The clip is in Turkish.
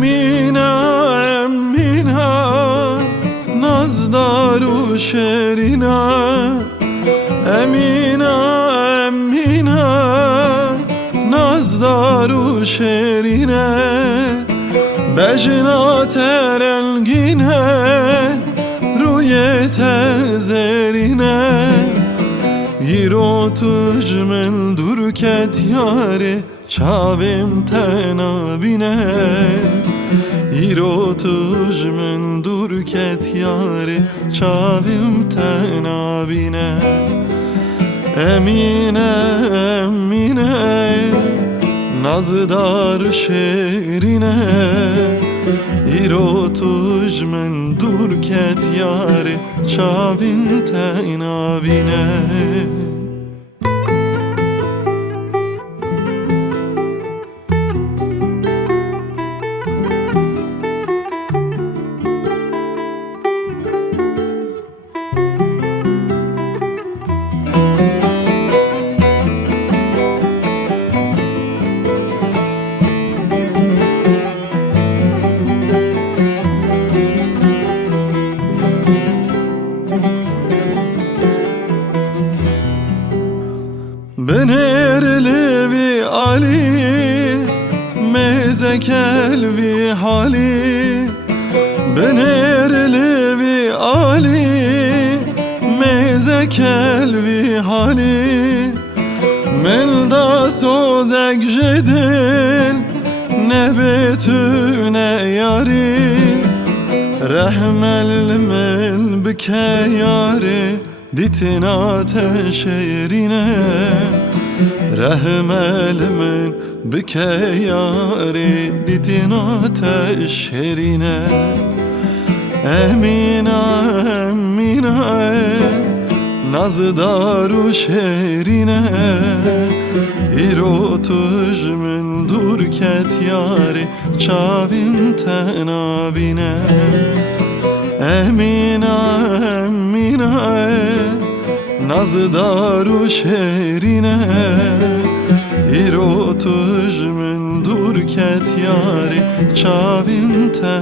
Emine, Emine, nazdaru şerine. Emine, Emine, nazdaru şerine. Bejna terelgine, rüyete zerine. Yiro tujmen durket yare, çavim tenabine. Yiro tujmen durket yare, çavim tenabine. Emine, Emine, nazdar şerine. Yiro tujmen durket yare, çavim tenabine. Benerlevi Ali, mezekelvi hali. Benerlevi Ali, mezekelvi hali. Melda sozek jedil, ne betüne yari. Rahmel mel bike yari, ditina teşerine. Rahmel men bike yari, ditina teşerine. Emine, Emine, nazdaru şerine. İro tujmen durket yari, çavim tenabine. Emine, Emine, nazdaru şerine. İro tujmen durket yari, çavim tenabine.